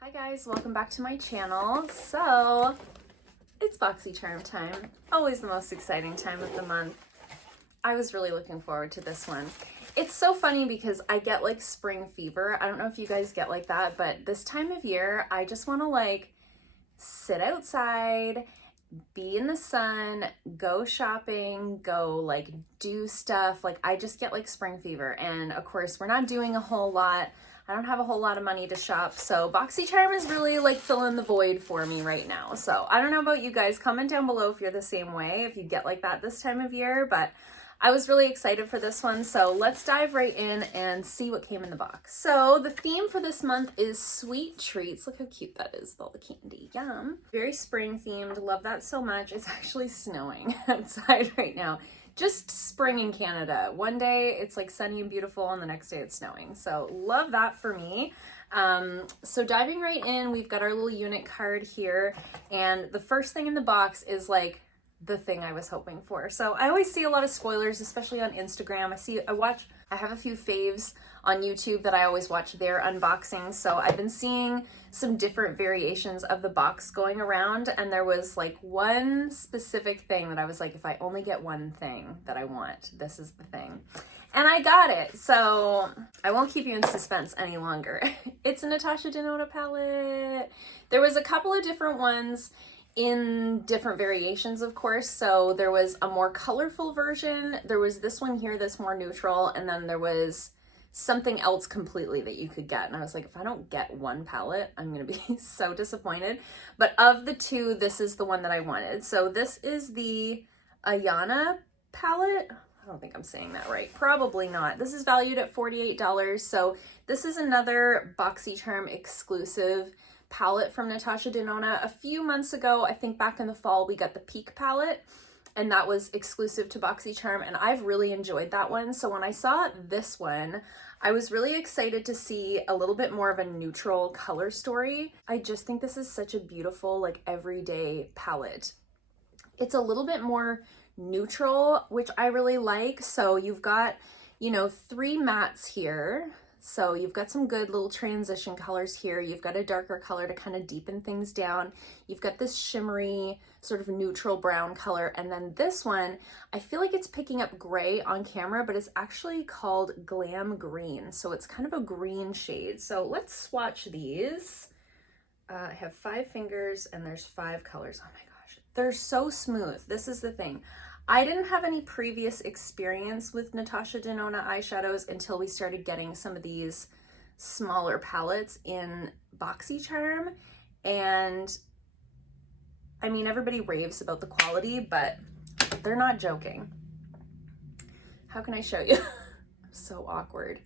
Hi guys, welcome back to my channel. So it's Boxycharm time, always the most exciting time of the month. I was really looking forward to this one. It's so funny because I get like spring fever. I don't know if you guys get like that, but this time of year, I just want to like sit outside, be in the sun, go shopping, go like do stuff. Like I just get like spring fever. And of course, we're not doing a whole lot. I don't have a whole lot of money to shop, so Boxycharm is really like filling the void for me right now. So I don't know about you guys. Comment down below if you're the same way, if you get like that this time of year, but I was really excited for this one. So let's dive right in and see what came in the box. So the theme for this month is sweet treats. Look how cute that is with all the candy. Yum. Very spring themed. Love that so much. It's actually snowing outside right now. Just spring in Canada. One day it's like sunny and beautiful and the next day it's snowing. So love that for me. So diving right in, we've got our little unit card here. And the first thing in the box is like the thing I was hoping for. So I always see a lot of spoilers, especially on Instagram. I have a few faves on YouTube that I always watch their unboxings. So I've been seeing some different variations of the box going around, and there was like one specific thing that I was like, if I only get one thing that I want, this is the thing. And I got it. So I won't keep you in suspense any longer. It's a Natasha Denona palette. There was a couple of different ones in different variations, of course. So there was a more colorful version. There was this one here that's more neutral, and then there was something else completely that you could get. And I was like, if I don't get one palette, I'm gonna be so disappointed. But of the two, this is the one that I wanted. So this is the Ayana palette. I don't think I'm saying that right. Probably not. This is valued at $48. So this is another Boxycharm exclusive palette from Natasha Denona. A few months ago, I think back in the fall, we got the Peak palette, and that was exclusive to Boxycharm, and I've really enjoyed that one. So when I saw this one, I was really excited to see a little bit more of a neutral color story. I just think this is such a beautiful, like everyday palette. It's a little bit more neutral, which I really like. So you've got, you know, 3 mattes here. So you've got some good little transition colors here. You've got a darker color to kind of deepen things down. You've got this shimmery sort of neutral brown color. And then this one, I feel like it's picking up gray on camera, but it's actually called Glam Green. So it's kind of a green shade. So let's swatch these. I have 5 fingers and there's 5 colors. Oh my gosh, they're so smooth. This is the thing. I didn't have any previous experience with Natasha Denona eyeshadows until we started getting some of these smaller palettes in Boxycharm. And I mean, everybody raves about the quality, but they're not joking. How can I show you? So awkward.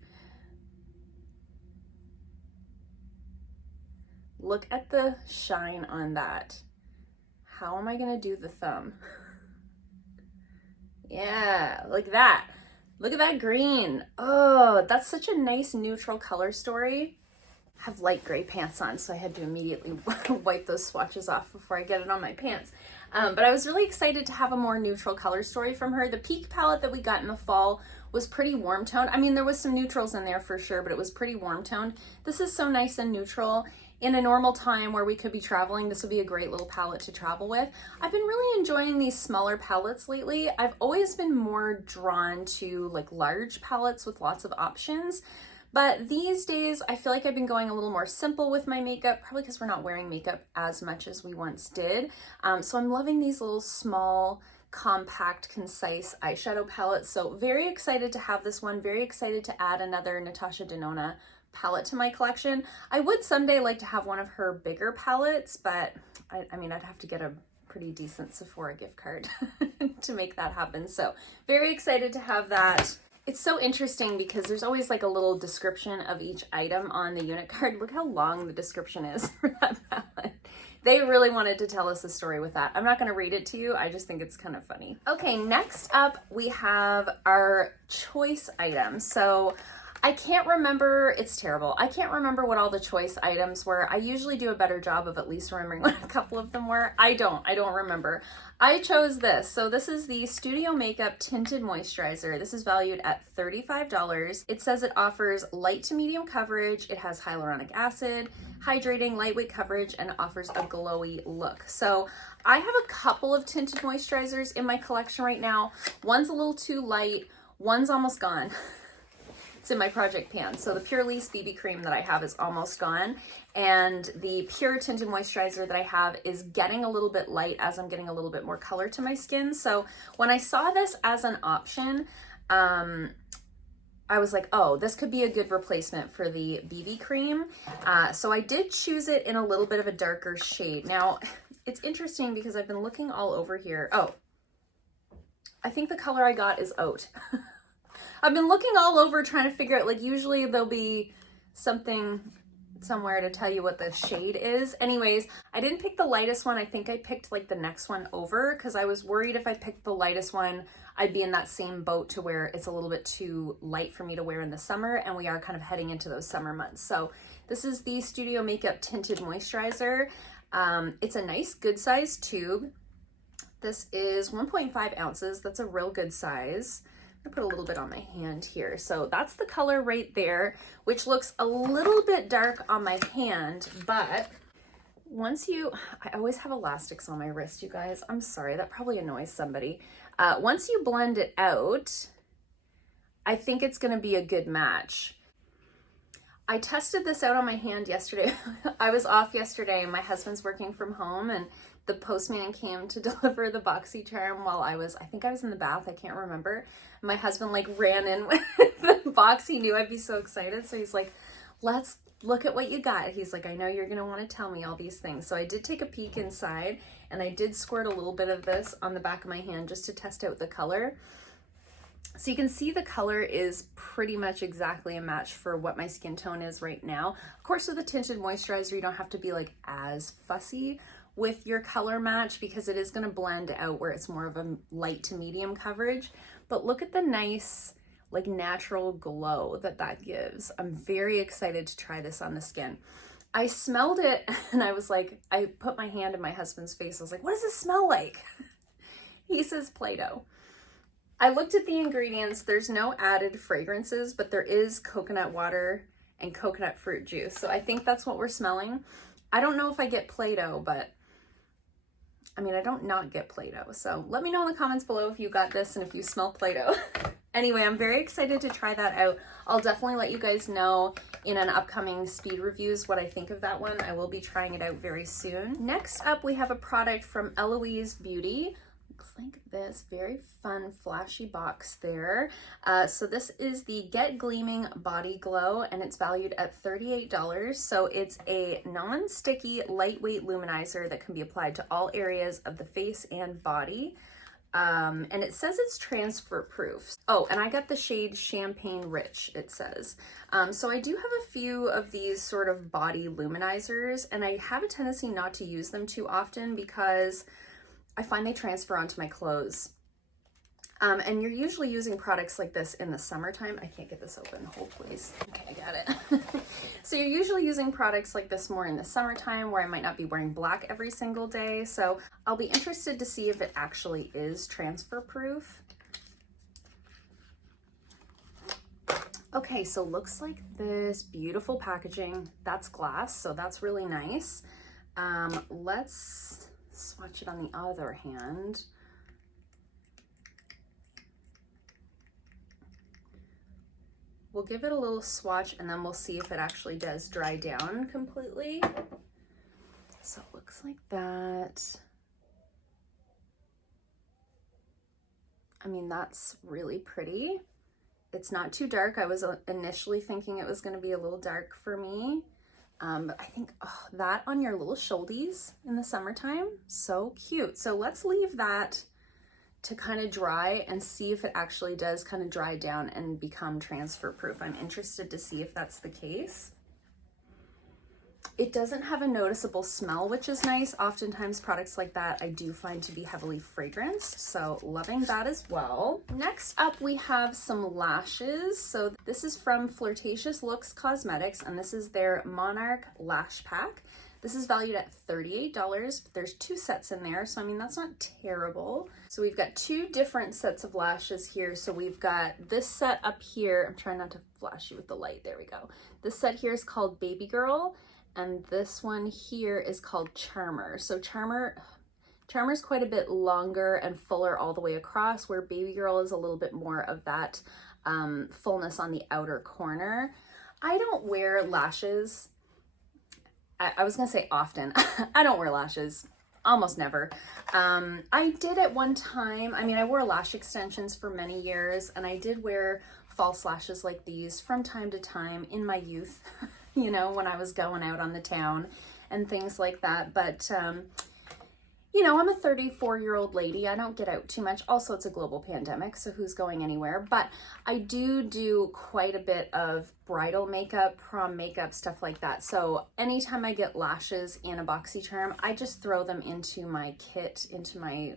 Look at the shine on that. How am I gonna do the thumb? Yeah, like that. Look at that green. Oh, that's such a nice neutral color story. I have light gray pants on, so I had to immediately wipe those swatches off before I get it on my pants. But I was really excited to have a more neutral color story from her. The Peak palette that we got in the fall was pretty warm toned. I mean, there was some neutrals in there for sure, but it was pretty warm toned. This is so nice and neutral. In a normal time where we could be traveling, this would be a great little palette to travel with. I've been really enjoying these smaller palettes lately. I've always been more drawn to like large palettes with lots of options. But these days, I feel like I've been going a little more simple with my makeup, probably because we're not wearing makeup as much as we once did. So I'm loving these little small, compact, concise eyeshadow palettes. So very excited to have this one, very excited to add another Natasha Denona palette to my collection. I would someday like to have one of her bigger palettes, but I mean, I'd have to get a pretty decent Sephora gift card to make that happen. So very excited to have that. It's so interesting because there's always like a little description of each item on the unit card. Look how long the description is for that palette. They really wanted to tell us a story with that. I'm not going to read it to you. I just think it's kind of funny. Okay, next up we have our choice item. So I can't remember, it's terrible. I can't remember what all the choice items were. I usually do a better job of at least remembering what a couple of them were. I don't remember. I chose this. So this is the StudioMakeup Tinted Moisturizer. This is valued at $35. It says it offers light to medium coverage. It has hyaluronic acid, hydrating, lightweight coverage, and offers a glowy look. So I have a couple of tinted moisturizers in my collection right now. One's a little too light. One's almost gone. It's in my project pan. So the Pure Lease BB cream that I have is almost gone. And the Pure Tinted Moisturizer that I have is getting a little bit light as I'm getting a little bit more color to my skin. So when I saw this as an option, I was like, oh, this could be a good replacement for the BB cream. So I did choose it in a little bit of a darker shade. Now, it's interesting because I've been looking all over here. Oh, I think the color I got is Oat. I've been looking all over trying to figure out, like, usually there'll be something somewhere to tell you what the shade is. Anyways, I didn't pick the lightest one. I think I picked like the next one over because I was worried if I picked the lightest one, I'd be in that same boat to where it's a little bit too light for me to wear in the summer, and we are kind of heading into those summer months. So this is the StudioMakeup Tinted Moisturizer. It's a nice good size tube. This is 1.5 ounces. That's a real good size. I put a little bit on my hand here. So that's the color right there, which looks a little bit dark on my hand, but once I always have elastics on my wrist, you guys. I'm sorry, that probably annoys somebody. Once you blend it out, I think it's gonna be a good match. I tested this out on my hand yesterday. I was off yesterday and my husband's working from home, and the postman came to deliver the Boxycharm while I think I was in the bath, I can't remember. My husband like ran in with the box. He knew I'd be so excited. So he's like, let's look at what you got. He's like, I know you're gonna wanna tell me all these things. So I did take a peek inside, and I did squirt a little bit of this on the back of my hand just to test out the color. So you can see the color is pretty much exactly a match for what my skin tone is right now. Of course, with a tinted moisturizer, you don't have to be like as fussy with your color match because it is going to blend out where it's more of a light to medium coverage. But look at the nice, like, natural glow that gives. I'm very excited to try this on the skin. I smelled it and I was like, I put my hand in my husband's face. I was like, what does it smell like? He says Play-Doh. I looked at the ingredients. There's no added fragrances, but there is coconut water and coconut fruit juice. So I think that's what we're smelling. I don't know if I get Play-Doh, but I mean, I don't not get Play-Doh. So let me know in the comments below if you got this and if you smell Play-Doh. Anyway, I'm very excited to try that out. I'll definitely let you guys know in an upcoming speed reviews what I think of that one. I will be trying it out very soon. Next up, we have a product from Eloise Beauty. Looks like this, very fun flashy box there. So this is the Get Gleaming Body Glow, and it's valued at $38. So it's a non-sticky lightweight luminizer that can be applied to all areas of the face and body. And it says it's transfer proof. Oh, and I got the shade Champagne Rich, it says. So I do have a few of these sort of body luminizers, and I have a tendency not to use them too often because I find they transfer onto my clothes. And you're usually using products like this in the summertime. I can't get this open, hold please. Okay, I got it. So you're usually using products like this more in the summertime where I might not be wearing black every single day. So I'll be interested to see if it actually is transfer proof. Okay, so looks like this, beautiful packaging. That's glass, so that's really nice. Let's swatch it on the other hand. We'll give it a little swatch and then we'll see if it actually does dry down completely. So it looks like that. I mean, that's really pretty. It's not too dark. I was initially thinking it was going to be a little dark for me. But I think that on your little shouldies in the summertime, so cute. So let's leave that to kind of dry and see if it actually does kind of dry down and become transfer proof. I'm interested to see if that's the case. It doesn't have a noticeable smell, which is nice. Oftentimes products like that I do find to be heavily fragranced, so loving that as well. Next up we have some lashes. So this is from Flirtatious Looks Cosmetics, and this is their Monarch Lash Pack. This is valued at $38, but there's 2 sets in there, so I mean, that's not terrible. So we've got 2 different sets of lashes here. So we've got this set up here. I'm trying not to flash you with the light. There we go. This set here is called Baby Girl, and this one here is called Charmer. So Charmer's quite a bit longer and fuller all the way across, where Baby Girl is a little bit more of that fullness on the outer corner. I don't wear lashes. I was gonna say often. I don't wear lashes, almost never. I did at one time. I mean, I wore lash extensions for many years, and I did wear false lashes like these from time to time in my youth, you know, when I was going out on the town and things like that. But you know, I'm a 34-year-old lady. I don't get out too much. Also, it's a global pandemic, so who's going anywhere? But I do quite a bit of bridal makeup, prom makeup, stuff like that. So anytime I get lashes in a Boxycharm, I just throw them into my kit, into my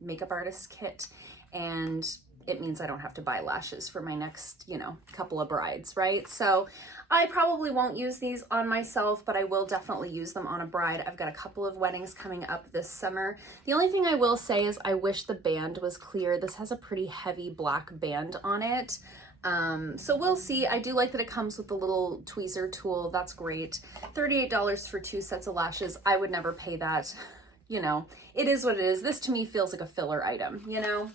makeup artist kit, and it means I don't have to buy lashes for my next, you know, couple of brides, right? So I probably won't use these on myself, but I will definitely use them on a bride. I've got a couple of weddings coming up this summer. The only thing I will say is I wish the band was clear. This has a pretty heavy black band on it. So we'll see. I do like that it comes with the little tweezer tool. That's great. $38 for 2 sets of lashes. I would never pay that. You know, it is what it is. This to me feels like a filler item, you know?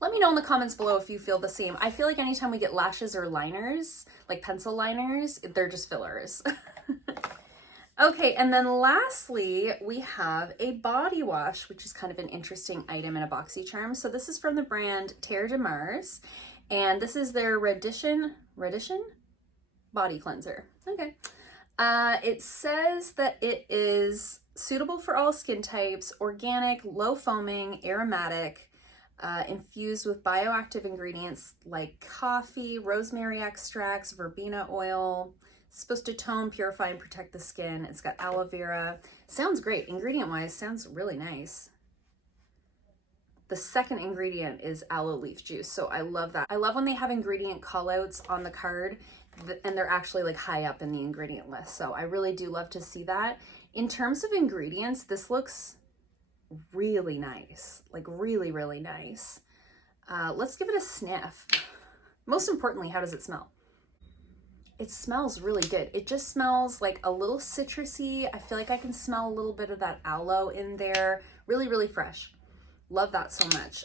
Let me know in the comments below if you feel the same. I feel like anytime we get lashes or liners, like pencil liners, they're just fillers. Okay, and then lastly, we have a body wash, which is kind of an interesting item in a Boxycharm. So this is from the brand Terre, and this is their Reddition body cleanser. Okay. It says that it is suitable for all skin types, organic, low foaming, aromatic, infused with bioactive ingredients like coffee, rosemary extracts, verbena oil. It's supposed to tone, purify, and protect the skin. It's got aloe vera. Sounds great. Ingredient-wise, sounds really nice. The second ingredient is aloe leaf juice, so I love that. I love when they have ingredient callouts on the card and they're actually like high up in the ingredient list, so I really do love to see that. In terms of ingredients, this looks really nice, like really, really nice. Let's give it a sniff. Most importantly, how does it smell? It smells really good. It just smells like a little citrusy. I feel like I can smell a little bit of that aloe in there. Really, really fresh. Love that so much.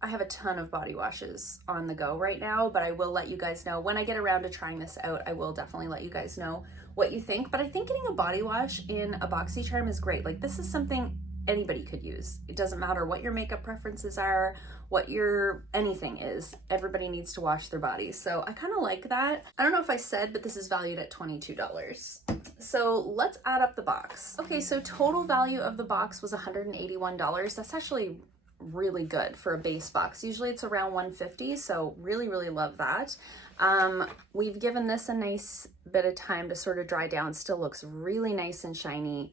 I have a ton of body washes on the go right now, but I will let you guys know when I get around to trying this out. I will definitely let you guys know what you think, but I think getting a body wash in a Boxycharm is great. Like, this is something anybody could use. It doesn't matter what your makeup preferences are, what your anything is. Everybody needs to wash their bodies. So I kind of like that. I don't know if I said, but this is valued at $22. So let's add up the box. Okay, so total value of the box was $181. That's actually really good for a base box. Usually it's around $150, so really, really love that. We've given this a nice bit of time to sort of dry down. Still looks really nice and shiny.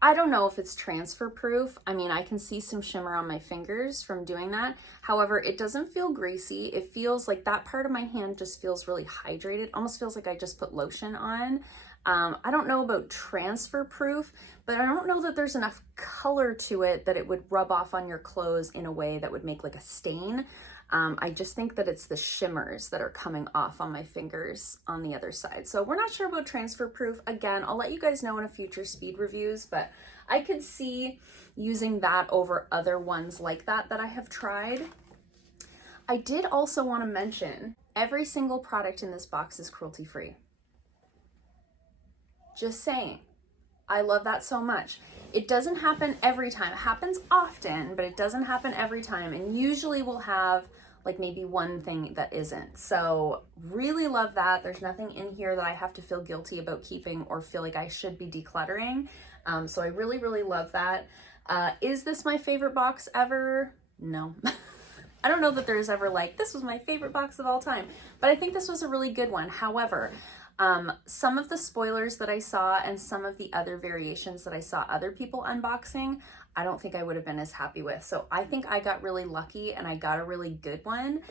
I don't know if it's transfer proof. I mean, I can see some shimmer on my fingers from doing that. However, it doesn't feel greasy. It feels like that part of my hand just feels really hydrated. Almost feels like I just put lotion on. I don't know about transfer proof, but I don't know that there's enough color to it that it would rub off on your clothes in a way that would make like a stain. I just think that it's the shimmers that are coming off on my fingers on the other side. So we're not sure about transfer proof. Again, I'll let you guys know in a future speed reviews, but I could see using that over other ones like that I have tried. I did also want to mention every single product in this box is cruelty-free. Just saying. I love that so much. It doesn't happen every time. It happens often, but it doesn't happen every time. And usually we'll have like maybe one thing that isn't. So really love that. There's nothing in here that I have to feel guilty about keeping or feel like I should be decluttering. So I really, really love that. Is this my favorite box ever? No. I don't know that there's ever like, this was my favorite box of all time, but I think this was a really good one. However, some of the spoilers that I saw and some of the other variations that I saw other people unboxing, I don't think I would have been as happy with. So I think I got really lucky and I got a really good one.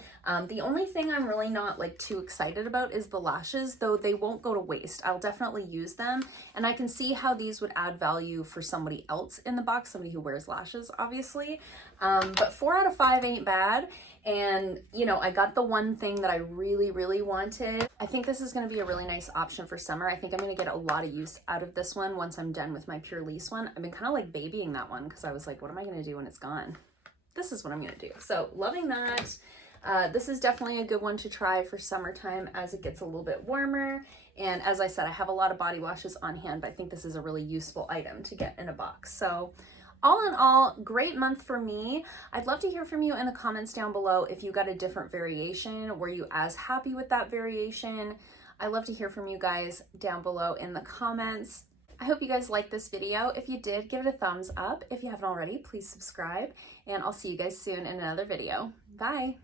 The only thing I'm really not like too excited about is the lashes, though they won't go to waste. I'll definitely use them, and I can see how these would add value for somebody else in the box, somebody who wears lashes, obviously. But 4 out of 5 ain't bad. And you know, I got the one thing that I really, really wanted. I think this is going to be a really nice option for summer. I think I'm going to get a lot of use out of this one once I'm done with my Pure Lease one. I've been kind of like babying that one because I was like, what am I going to do when it's gone? This is what I'm going to do. So loving that. This is definitely a good one to try for summertime as it gets a little bit warmer. And as I said, I have a lot of body washes on hand, but I think this is a really useful item to get in a box. So all in all, great month for me. I'd love to hear from you in the comments down below if you got a different variation. Were you as happy with that variation? I love to hear from you guys down below in the comments. I hope you guys liked this video. If you did, give it a thumbs up. If you haven't already, please subscribe, and I'll see you guys soon in another video. Bye.